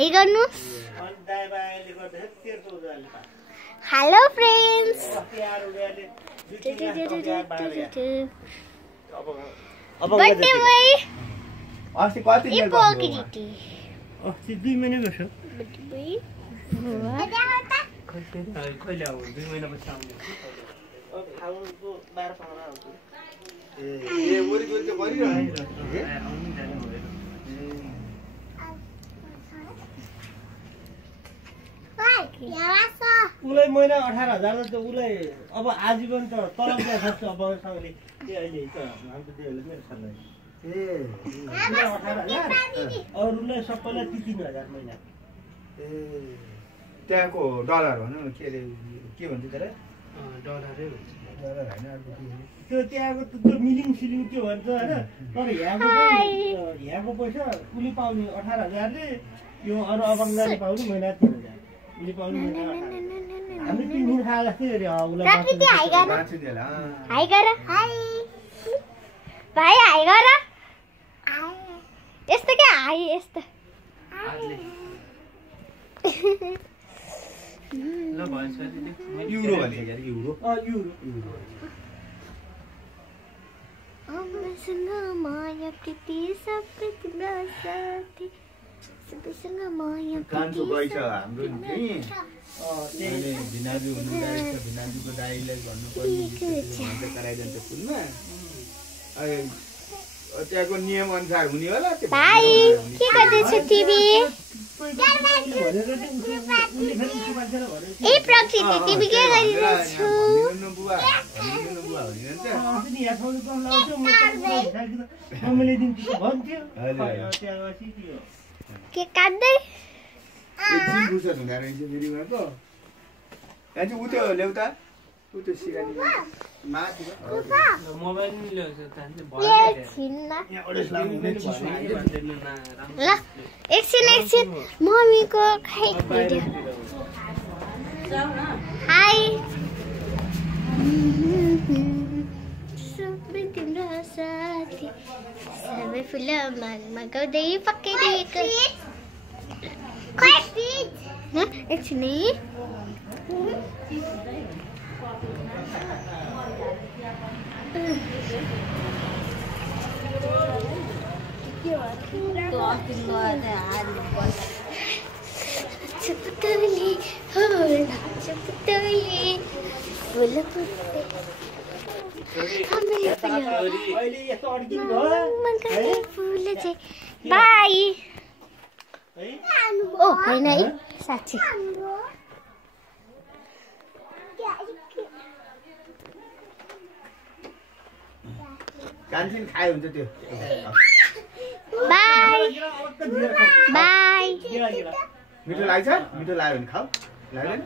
high गर्नुस् hello friends birthday boy अस्ति कति दिन इपोक्रिटी अस्ति 2 महिना गर्छ बर्थडे कहिले आउ 2 महिनापछि आउने आउनुको 12 15 आउँछ ए वरि गयो त्यो गरिरहेको आउनु जानु भयो उलाई महिना 18,000 त उलाई अब आजीवन त तलब दिन सक्छ अब सँगले त्यो अहिले त हाम्रो देउले मेरो सल्लाह ए 18,000 अरुलाई सबैलाई 3,000 महिना ए त्यहाँको डलर भनौँ न के रे के भन्छ त्यसलाई डलरै हुन्छ डलर हैन अर्को के त्यो त्यहाँको त्यो मिलिङ सिलिङ त्यो भन्छ हैन तर यहाँको पैसा कुली पाउने 18,000 ले यो अरु अबङ्गाली पाउने महिना 3,000 कुली पाउने महिना 18,000 हामी 3 दिन खाए जस्तै रे उलाई प्रकृति हाई गर मान्छेले हाई गर हाई भाइ हाई गर यस्तो के हाई यस्तो ल भन्छ दिदी युरो भन्छ यार युरो युरो अमसँग माया प्रीति सबै तिम्रो साथी सबैसँग माया कान्छो गइछ हाम्रो नि अनि भिनाजु हुनुहुन्छ भिनाजुको दाइलाई भन्नुपर्ने हुन्छ कराइदिन्छ स्कुलमा त्यहाँको नियम अनुसार हुने होला त्यो भाइ के गर्दैछ टिभी ए प्रकृति टिभी के गरिरहेछ भन्दिनु बुवा भनिन्छ अनि यहाँ ठाउँले कम लाउँछ म मैले दिन त्यो भन्थ्यो त्यहाँपछि त्यो के काट्दै एकछिन रुसत हुँदा रहेछ फेरि उहाँको यहाँ चाहिँ उ त्यो ल्याउता उ त्यो सिगानी माथि मोबाइल नि ल्याउँछ ल एकछिन मम्मीको खै हाई सबै तिम्रो साथी सबै फुल मागमा गाउँदै पक्काइदिएको एकछिन है चुपतली हो चुपतली फुल फुटे हामीले अहिले यस्तो अड्किनु भयो फुल चाहिँ बाई ओ हैन है साच्चै कान्छिन खाए हुन्छ त्यो बाई बाई मिठो लाग्छ मिठो लाग्यो भने खाऊ लाग्दैन